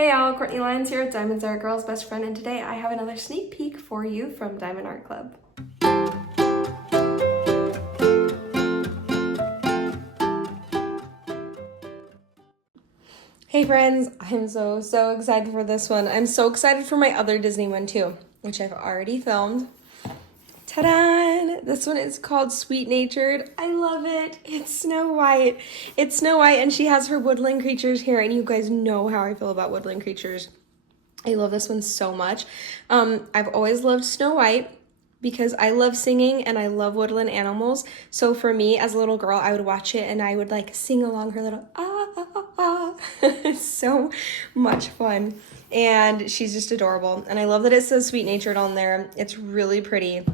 Hey y'all, Courtney Lyons here with Diamonds Are a Girl's Best Friend, and today I have another sneak peek for you from Diamond Art Club. Hey friends, I'm so excited for this one. I'm so excited for my other Disney one too, which I've already filmed. Ta-da! This one is called Sweet Natured. I love it. It's Snow White. It's Snow White and she has her woodland creatures here, and you guys know how I feel about woodland creatures. I love this one so much. I've always loved Snow White because I love singing and I love woodland animals. So for me as a little girl, I would watch it and I would like sing along her little It's so much fun. And she's just adorable. And I love that it says Sweet Natured on there. It's really pretty.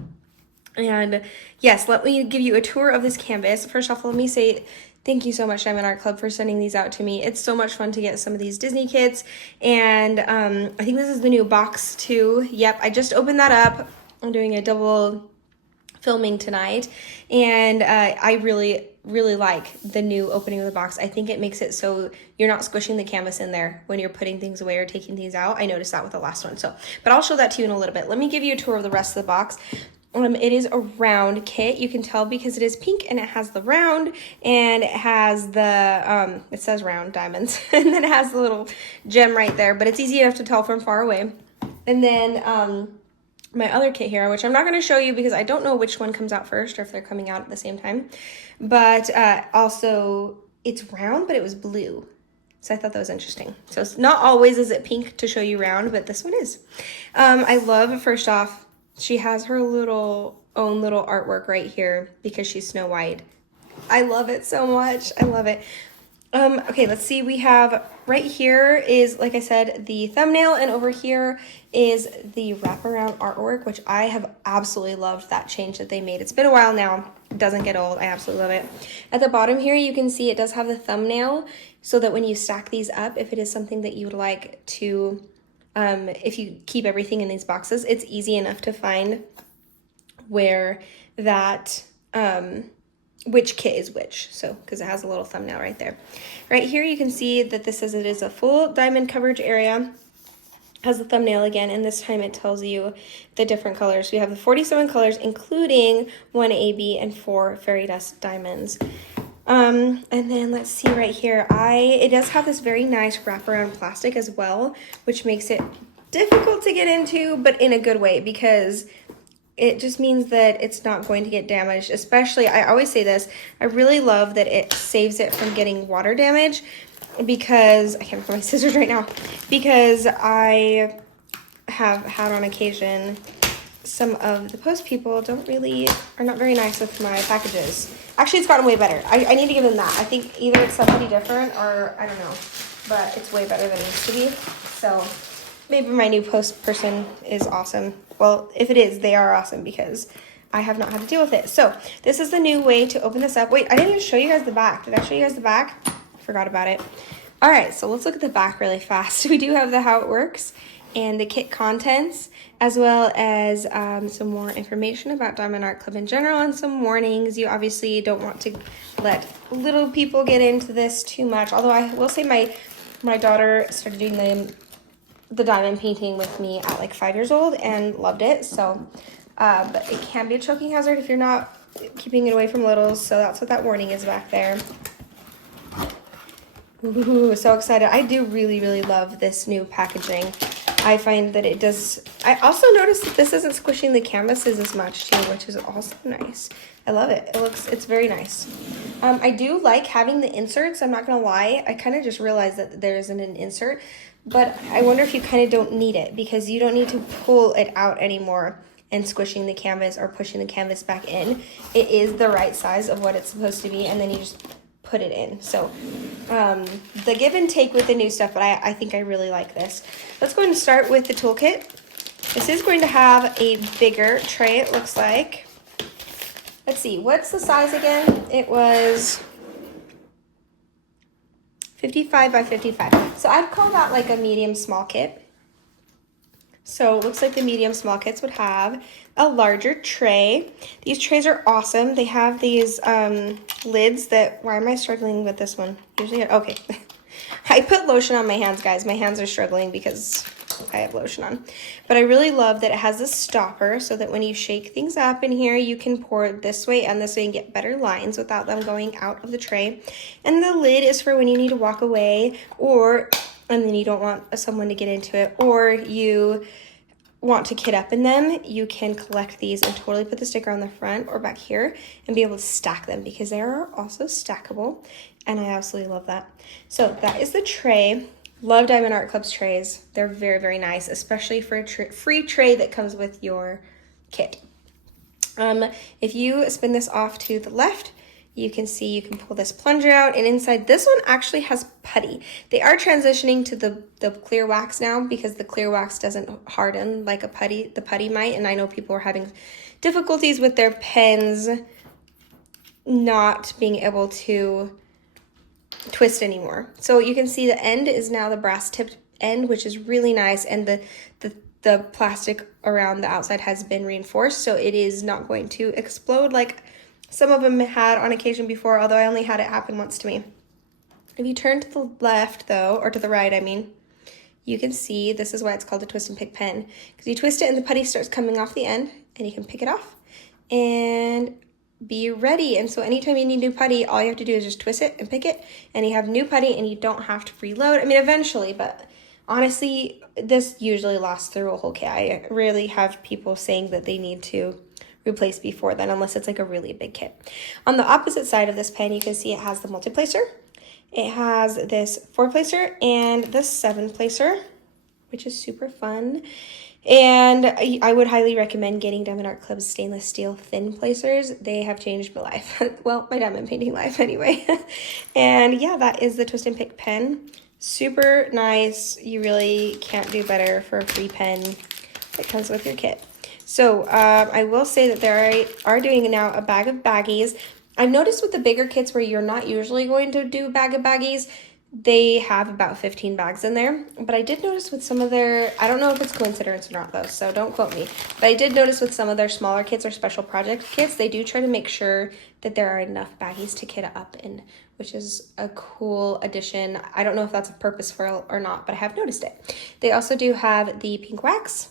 And yes, let me give you a tour of this canvas. First off, let me say thank you so much, Diamond Art Club, for sending these out to me. It's so much fun to get some of these Disney kits. And I think this is the new box too. Yep, I just opened that up. I'm doing a double filming tonight. And I really like the new opening of the box. I think it makes it so you're not squishing the canvas in there when you're putting things away or taking things out. I noticed that with the last one. But I'll show that to you in a little bit. Let me give you a tour of the rest of the box. It is a round kit. You can tell because it is pink and it has the round and it has the, it says round diamonds and then it has the little gem right there, but it's easy enough to tell from far away. And then my other kit here, which I'm not going to show you because I don't know which one comes out first or if they're coming out at the same time, but also it's round, but it was blue. So I thought that was interesting. So it's not always is it pink to show you round, but this one is. I love, first off, she has her own little artwork right here because she's Snow White. I love it so much. I love it. Okay, let's see. We have right here is, like I said, the thumbnail, and over here is the wraparound artwork, which I have absolutely loved that change that they made. It's been a while now. It doesn't get old. I absolutely love it. At the bottom here, you can see it does have the thumbnail so that when you stack these up, if it is something that you would like to if you keep everything in these boxes, it's easy enough to find where that, which kit is which. So, because it has a little thumbnail right there. Right here, you can see that this says it is a full diamond coverage area. Has the thumbnail again, and this time it tells you the different colors. We have the 47 colors, including 1 AB and 4 fairy dust diamonds. And then let's see right here, it does have this very nice wraparound plastic as well, which makes it difficult to get into, but in a good way, because it just means that it's not going to get damaged. Especially, I always say this, I really love that it saves it from getting water damage, because I can't find my scissors right now, because I have had on occasion some of the post people are not very nice with my packages. Actually, it's gotten way better. I need to give them that. I think either it's somebody different or I don't know, but it's way better than it used to be. So maybe my new post person is awesome. Well, if it is, they are awesome because I have not had to deal with it. So this is the new way to open this up. Wait, I didn't even show you guys the back. Did I show you guys the back? I forgot about it. All right, so let's look at the back really fast. We do have the how it works and the kit contents, as well as some more information about Diamond Art Club in general and some warnings. You obviously don't want to let little people get into this too much, although I will say my daughter started doing the diamond painting with me at like 5 years old and loved it. So, but it can be a choking hazard if you're not keeping it away from littles, so that's what that warning is back there. Ooh, so excited. I do really love this new packaging. I find that it does. I also noticed that this isn't squishing the canvases as much too, which is also nice. I love it. It's very nice. I do like having the inserts. I'm not gonna lie. I kind of just realized that there isn't an insert, but I wonder if you kind of don't need it because you don't need to pull it out anymore and squishing the canvas or pushing the canvas back in. It is the right size of what it's supposed to be, and then you just put it in. So the give and take with the new stuff, but I think I really like this. Let's go ahead and start with the toolkit. This is going to have a bigger tray, it looks like. Let's see, what's the size again? It was 55 by 55. So I'd call that like a medium small kit. So it looks like the medium small kits would have a larger tray. These trays are awesome. They have these lids that, why am I struggling with this one? Usually, okay. I put lotion on my hands, guys. My hands are struggling because I have lotion on. But I really love that it has this stopper so that when you shake things up in here, you can pour it this way and this way and get better lines without them going out of the tray. And the lid is for when you need to walk away, and then you don't want someone to get into it, or you want to kit up in them. You can collect these and totally put the sticker on the front or back here and be able to stack them because they are also stackable, and I absolutely love that. So that is the tray. Love Diamond Art Club's trays. They're very, very nice, especially for a free tray that comes with your kit. If you spin this off to the left, you can see you can pull this plunger out, and inside this one actually has putty. They are transitioning to the clear wax now because the clear wax doesn't harden like the putty might, and I know people are having difficulties with their pens not being able to twist anymore. So you can see the end is now the brass tipped end, which is really nice, and the plastic around the outside has been reinforced, so it is not going to explode like some of them had on occasion before, although I only had it happen once to me. If you turn to the left, though, or to the right, I mean, you can see this is why it's called a twist and pick pen, because you twist it and the putty starts coming off the end, and you can pick it off and be ready. And so anytime you need new putty, all you have to do is just twist it and pick it, and you have new putty, and you don't have to reload. I mean, eventually, but honestly, this usually lasts through a whole kit. I rarely have people saying that they need to replace before then, unless it's like a really big kit. On the opposite side of this pen, you can see it has the multi-placer. It has this 4-placer and this 7-placer, which is super fun. And I would highly recommend getting Diamond Art Club's stainless steel thin placers. They have changed my life. Well, my diamond painting life anyway. And yeah, that is the twist and pick pen. Super nice. You really can't do better for a free pen that comes with your kit. So I will say that they are doing now a bag of baggies. I've noticed with the bigger kits where you're not usually going to do bag of baggies, they have about 15 bags in there. But I did notice with some of their, I don't know if it's coincidence or not though, so don't quote me. But I did notice with some of their smaller kits or special project kits, they do try to make sure that there are enough baggies to kit up in, which is a cool addition. I don't know if that's a purpose for or not, but I have noticed it. They also do have the pink wax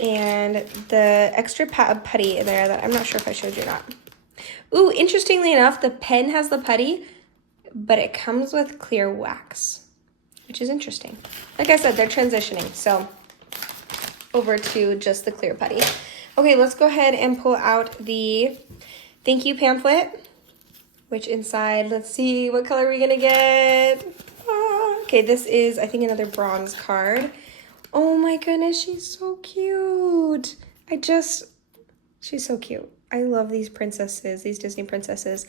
and the extra putty in there that I'm not sure if I showed you or not. Ooh, interestingly enough, the pen has the putty, but it comes with clear wax, which is interesting. Like I said, they're transitioning, so over to just the clear putty. Okay, let's go ahead and pull out the thank you pamphlet, which inside, let's see, what color are we gonna get? Okay, this is, I think, another bronze card. Oh my goodness, she's so cute. She's so cute. I love these princesses, these Disney princesses.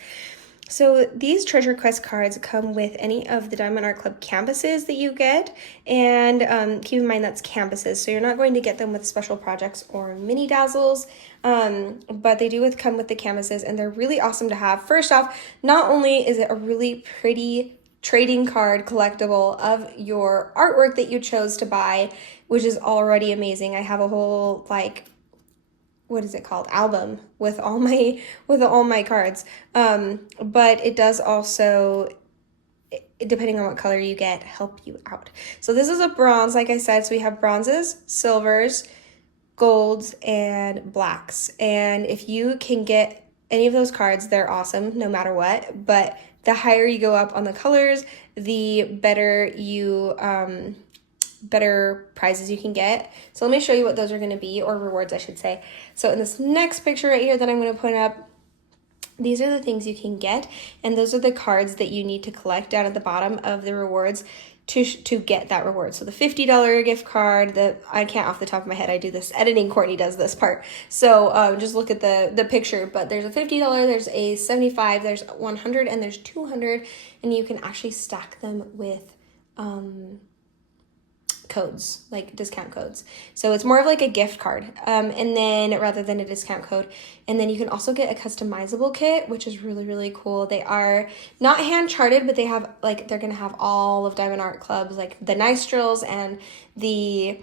So these Treasure Quest cards come with any of the Diamond Art Club campuses that you get. And keep in mind that's campuses, so you're not going to get them with special projects or mini dazzles. But they do come with the canvases, and they're really awesome to have. First off, not only is it a really pretty trading card collectible of your artwork that you chose to buy, which is already amazing. I have a whole, like, what is it called, album with all my cards. But it does also, depending on what color you get, help you out. So this is a bronze, like I said. So we have bronzes, silvers, golds, and blacks. And if you can get any of those cards, they're awesome no matter what. But the higher you go up on the colors, the better better prizes you can get. So let me show you what those are going to be, or rewards I should say. So in this next picture right here that I'm going to put up, these are the things you can get, and those are the cards that you need to collect down at the bottom of the rewards to get that reward. So the $50 gift card, I can't off the top of my head, I do this editing, Courtney does this part. So just look at the picture, but there's a $50, there's a $75, there's $100, and there's $200, and you can actually stack them with codes, like discount codes. So it's more of like a gift card, and then rather than a discount code. And then you can also get a customizable kit, which is really, really cool. They are not hand charted, but they have, like, they're gonna have all of Diamond Art Club's, like the nice drills and the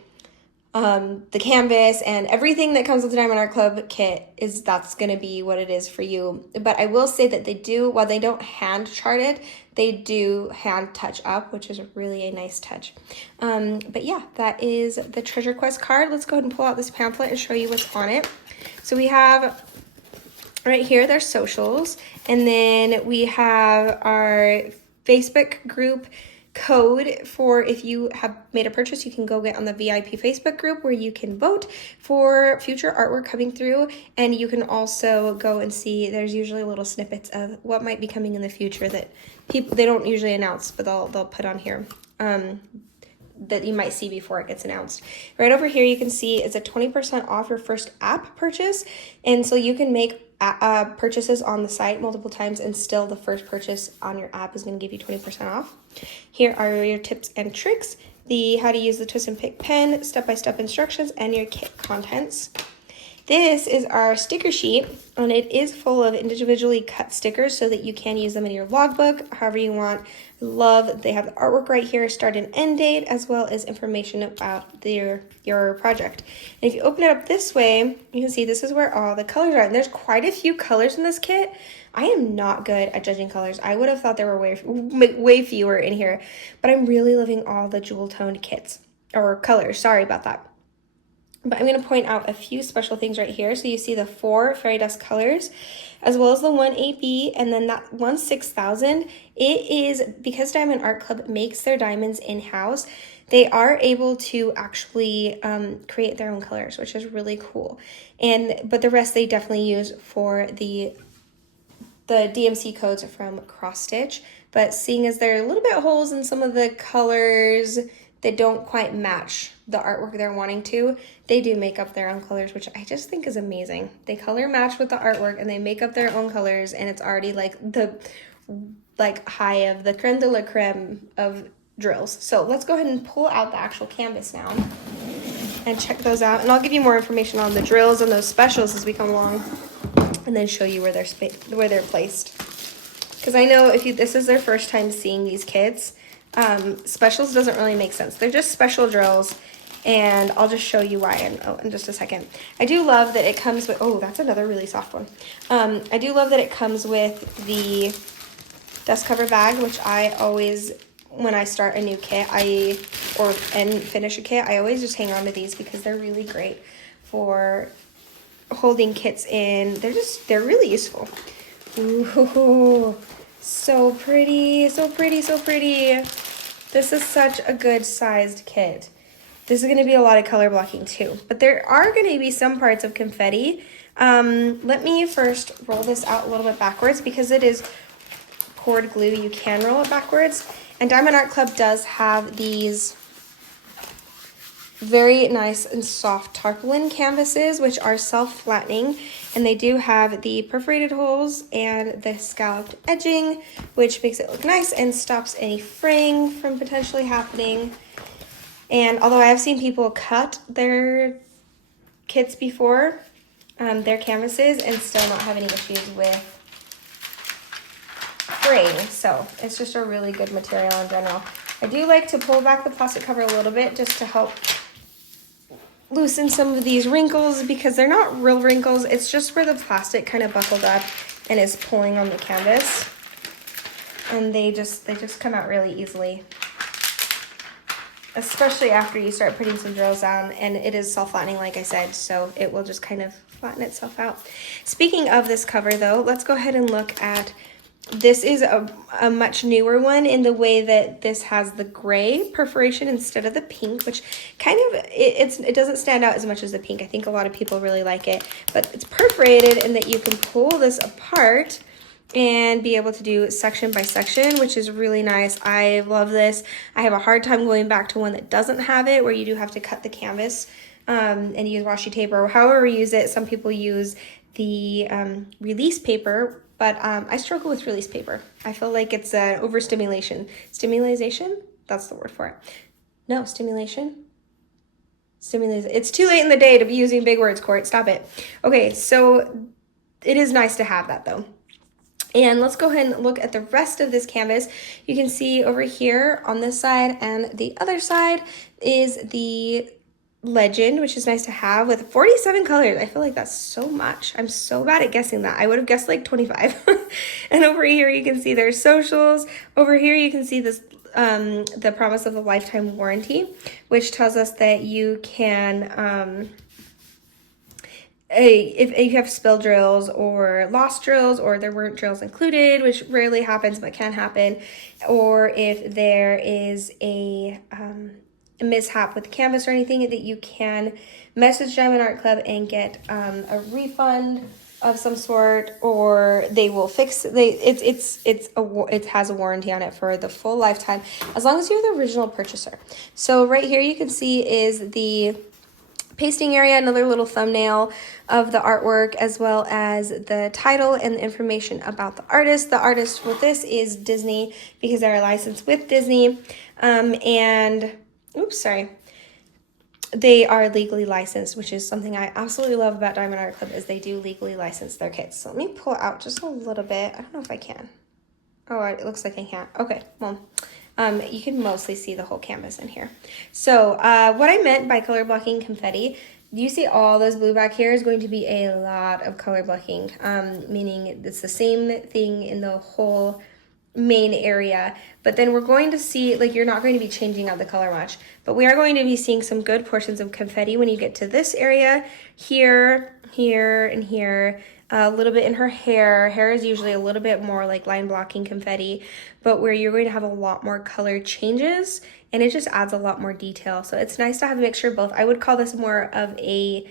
the canvas and everything that comes with the Diamond Art Club kit that's going to be what it is for you. But I will say that they do, while they don't hand chart it, they do hand touch up, which is really a nice touch. But yeah, that is the Treasure Quest card. Let's go ahead and pull out this pamphlet and show you what's on it. So we have right here their socials, and then we have our Facebook group code for if you have made a purchase, you can go get on the VIP Facebook group where you can vote for future artwork coming through, and you can also go and see there's usually little snippets of what might be coming in the future that they don't usually announce, but they'll put on here that you might see before it gets announced. Right over here you can see it's a 20% off your first app purchase, and so you can make purchases on the site multiple times, and still the first purchase on your app is going to give you 20% off. Here are your tips and tricks, the how to use the twist and pick pen, step-by-step instructions, and your kit contents. This is our sticker sheet, and it is full of individually cut stickers so that you can use them in your logbook, however you want. Love, they have the artwork right here, start and end date, as well as information about your project. And if you open it up this way, you can see this is where all the colors are. And there's quite a few colors in this kit. I am not good at judging colors. I would have thought there were way fewer in here, but I'm really loving all the jewel toned kits, or colors, sorry about that. But I'm going to point out a few special things right here. So you see the 4 fairy dust colors, as well as the 1 8B, and then that 1 6000. It is, because Diamond Art Club makes their diamonds in-house, they are able to actually create their own colors, which is really cool. But the rest they definitely use for the DMC codes from Cross Stitch. But seeing as there are a little bit of holes in some of the colors that don't quite match the artwork they're wanting to, they do make up their own colors, which I just think is amazing. They color match with the artwork and they make up their own colors, and it's already like the high of the creme de la creme of drills. So let's go ahead and pull out the actual canvas now and check those out. And I'll give you more information on the drills and those specials as we come along, and then show you where they're placed. Because I know if this is their first time seeing these kits, specials doesn't really make sense. They're just special drills, and I'll just show you why in just a second. I do love that it comes with, oh, that's another really soft one. I do love that it comes with the dust cover bag, which I always, when I start a new kit, and finish a kit, I always just hang on to these because they're really great for holding kits in. They're really useful. Ooh, so pretty, so pretty, so pretty. This is such a good sized kit. This is going to be a lot of color blocking too, but there are going to be some parts of confetti. Let me first roll this out a little bit backwards because it is poured glue. You can roll it backwards, and Diamond Art Club does have these very nice and soft tarpaulin canvases, which are self-flattening, and they do have the perforated holes and the scalloped edging, which makes it look nice and stops any fraying from potentially happening. And although I have seen people cut their kits before, their canvases, and still not have any issues with fraying, so it's just a really good material in general. I do like to pull back the plastic cover a little bit just to help loosen some of these wrinkles, because they're not real wrinkles, it's just where the plastic kind of buckled up and is pulling on the canvas, and they just come out really easily, especially after you start putting some drills down. And it is self-flattening, like I said, so it will just kind of flatten itself out. Speaking of this cover though, let's go ahead and look at, this is a much newer one in the way that this has the gray perforation instead of the pink, which kind of, it doesn't stand out as much as the pink. I think a lot of people really like it, but it's perforated in that you can pull this apart and be able to do section by section, which is really nice. I love this. I have a hard time going back to one that doesn't have it, where you do have to cut the canvas and use washi tape or however you use it. Some people use the release paper, but I struggle with release paper. I feel like it's an overstimulation. Stimulation? That's the word for it. No, stimulation? Stimulation. It's too late in the day to be using big words, Court. Stop it. Okay, so it is nice to have that though. And let's go ahead and look at the rest of this canvas. You can see over here on this side and the other side is the legend, which is nice to have, with 47 colors. I feel like that's so much. I'm so bad at guessing that. I would have guessed like 25. And over here you can see their socials. Over here you can see this the promise of a lifetime warranty, which tells us that you can if you have spill drills or lost drills, or there weren't drills included, which rarely happens but can happen, or if there is a mishap with the canvas or anything, that you can message Diamond Art Club and get a refund of some sort, or they will fix it. It has a warranty on it for the full lifetime, as long as you're the original purchaser. So right here you can see is the pasting area, another little thumbnail of the artwork, as well as the title and the information about the artist. The artist with this is Disney, because they're licensed with Disney. They are legally licensed, which is something I absolutely love about Diamond Art Club, is they do legally license their kits. So let me pull out just a little bit. I don't know if I can. Oh, it looks like I can't. Okay, well, you can mostly see the whole canvas in here. So what I meant by color blocking confetti, you see all this blue back here is going to be a lot of color blocking, meaning it's the same thing in the whole main area, but then we're going to see, like, you're not going to be changing out the color much, but we are going to be seeing some good portions of confetti when you get to this area here, here, and here. A little bit in her hair. Hair is usually a little bit more like line blocking confetti, but where you're going to have a lot more color changes, and it just adds a lot more detail. So it's nice to have a mixture of both. I would call this more of a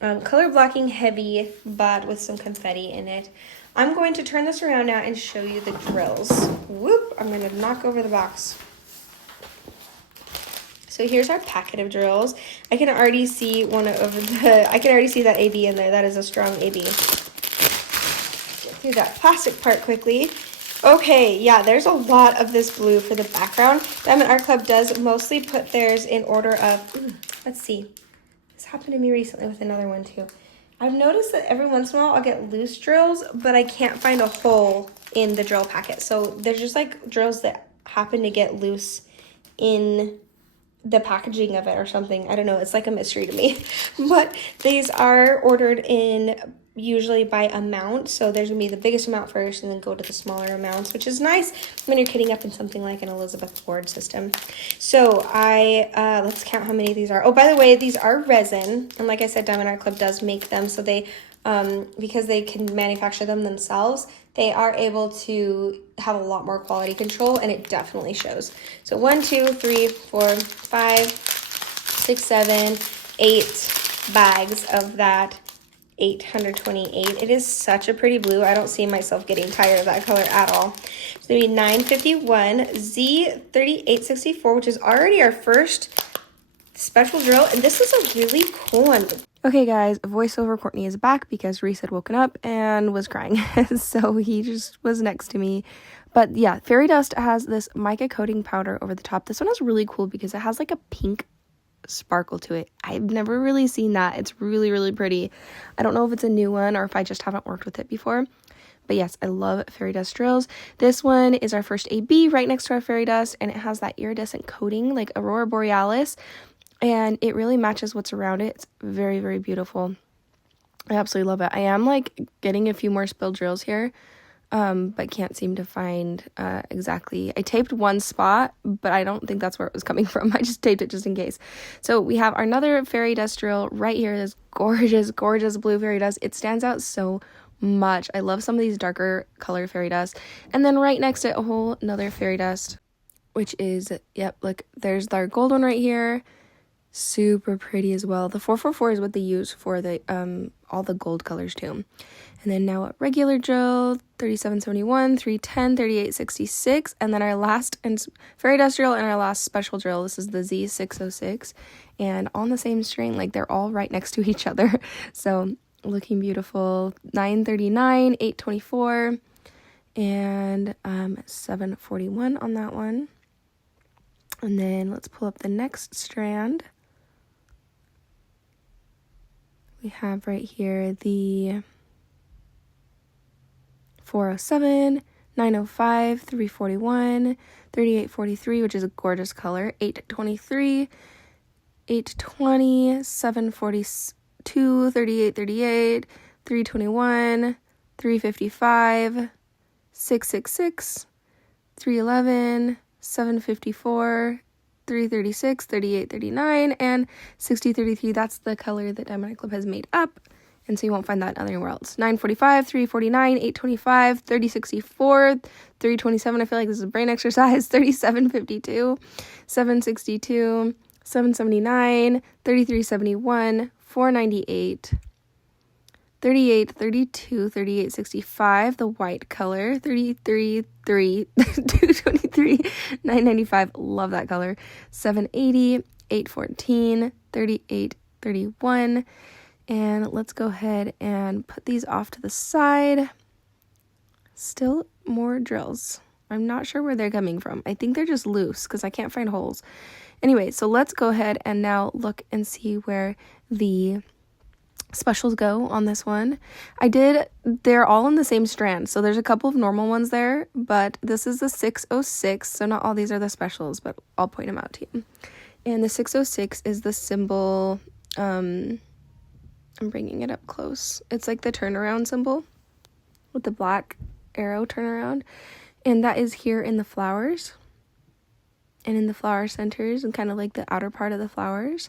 color blocking heavy, but with some confetti in it. I'm going to turn this around now and show you the drills. Whoop, I'm going to knock over the box. So here's our packet of drills. I can already see I can already see that AB in there. That is a strong AB. Get through that plastic part quickly. Okay, yeah, there's a lot of this blue for the background. Diamond Art Club does mostly put theirs in order of, let's see. This happened to me recently with another one too. I've noticed that every once in a while I'll get loose drills, but I can't find a hole in the drill packet. So there's just like drills that happen to get loose in the packaging of it or something. I don't know. It's like a mystery to me. But these are ordered in usually by amount. So there's going to be the biggest amount first and then go to the smaller amounts, which is nice when you're kitting up in something like an Elizabeth board system. So let's count how many these are. Oh, by the way, these are resin. And like I said, Diamond Art Club does make them. So they, because they can manufacture them themselves, they are able to have a lot more quality control, and it definitely shows. So 1, 2, 3, 4, 5, 6, 7, 8 bags of that 828. It is such a pretty blue. I don't see myself getting tired of that color at all. It's going to be 951 Z3864, which is already our first special drill, and this is a really cool one. Okay guys, voiceover Courtney is back because Reese had woken up and was crying. So he just was next to me. But yeah, Fairy Dust has this mica coating powder over the top. This one is really cool because it has like a pink sparkle to it. I've never really seen that. It's really, really pretty. I don't know if it's a new one or if I just haven't worked with it before. But yes, I love Fairy Dust drills. This one is our first AB right next to our Fairy Dust, and it has that iridescent coating like Aurora Borealis. And it really matches what's around it. It's very, very beautiful. I absolutely love it. I am like getting a few more spill drills here, but can't seem to find exactly. I taped one spot, but I don't think that's where it was coming from. I just taped it just in case. So we have another Fairy Dust drill right here. This gorgeous, gorgeous blue Fairy Dust. It stands out so much. I love some of these darker color Fairy Dust. And then right next to it, a whole another Fairy Dust, which is, yep, look, there's our gold one right here. Super pretty as well. The 444 is what they use for the all the gold colors too. And then now a regular drill, 3771, 310, 3866, and then our last and Fairy Dust drill and our last special drill. This is the Z606, and on the same string, like they're all right next to each other. So looking beautiful. 939, 824, and 741 on that one. And then let's pull up the next strand. We have right here the 407, 905, 341, 3843, which is a gorgeous color, 823, 820, 742, 3838, 321, 355, 666, 311, 754, 336, 3839, and 6033. That's the color that Diamond Art Club has made up, and so you won't find that anywhere else. 945, 349, 825, 3064, 327. I feel like this is a brain exercise. 3752, 762, 779, 3371, 498, 3832, 3865, the white color, 333, 223, 995, love that color, 780, 814, 3831, and let's go ahead and put these off to the side. Still more drills. I'm not sure where they're coming from. I think they're just loose because I can't find holes. Anyway, so let's go ahead and now look and see where the specials go on this one. They're all in the same strand, so there's a couple of normal ones there, but this is the 606, so not all these are the specials, but I'll point them out to you. And the 606 is the symbol, I'm bringing it up close. It's like the turnaround symbol with the black arrow turnaround, and that is here in the flowers and in the flower centers and kind of like the outer part of the flowers,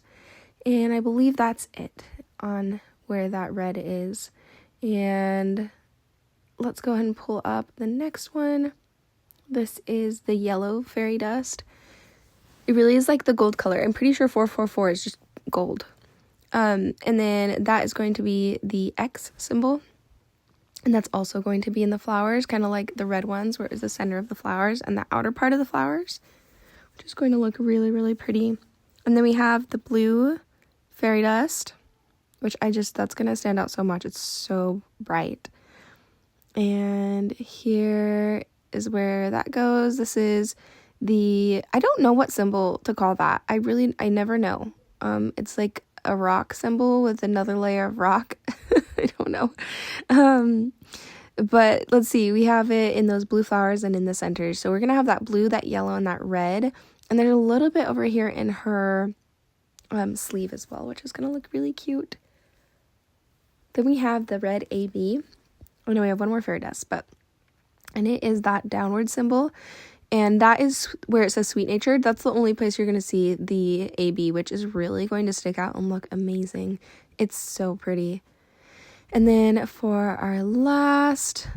and I believe that's it on where that red is. And let's go ahead and pull up the next one. This is the yellow fairy dust. It really is like the gold color. I'm pretty sure 444 is just gold. And then that is going to be the X symbol, and that's also going to be in the flowers, kind of like the red ones where it's the center of the flowers and the outer part of the flowers, which is going to look really, really pretty. And then we have the blue fairy dust, which that's going to stand out so much. It's so bright. And here is where that goes. This is I don't know what symbol to call that. I never know. It's like a rock symbol with another layer of rock. I don't know. But let's see. We have it in those blue flowers and in the center. So we're going to have that blue, that yellow, and that red. And there's a little bit over here in her sleeve as well, which is going to look really cute. Then we have the red AB. Oh no, we have one more fairy dust, and it is that downward symbol, and that is where it says sweet natured. That's the only place you're going to see the AB, which is really going to stick out and look amazing. It's so pretty. And then for our last,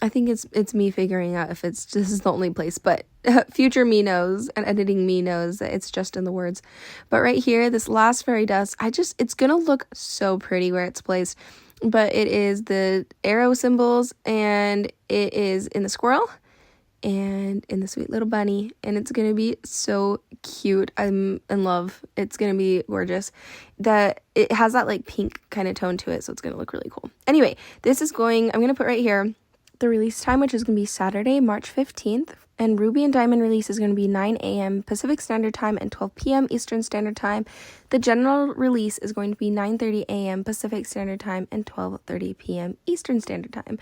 I think it's me figuring out if this is the only place, but future me knows and editing me knows that it's just in the words. But right here, this last fairy dust, it's gonna look so pretty where it's placed, but it is the arrow symbols, and it is in the squirrel and in the sweet little bunny, and it's gonna be so cute. I'm in love. It's gonna be gorgeous. It has that like pink kind of tone to it, so it's gonna look really cool. Anyway, I'm gonna put right here the release time, which is going to be Saturday, March 15th, and Ruby and Diamond release is going to be 9 a.m. Pacific Standard Time and 12 p.m. Eastern Standard Time. The general release is going to be 9:30 a.m. Pacific Standard Time and 12:30 p.m. Eastern Standard Time.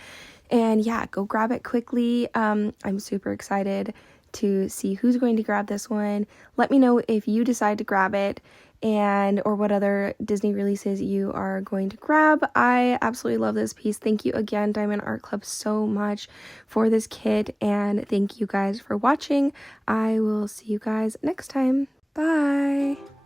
And yeah, go grab it quickly. I'm super excited to see who's going to grab this one. Let me know if you decide to grab it, or what other Disney releases you are going to grab. I absolutely love this piece. Thank you again, Diamond Art Club, so much for this kit, and thank you guys for watching. I will see you guys next time. Bye!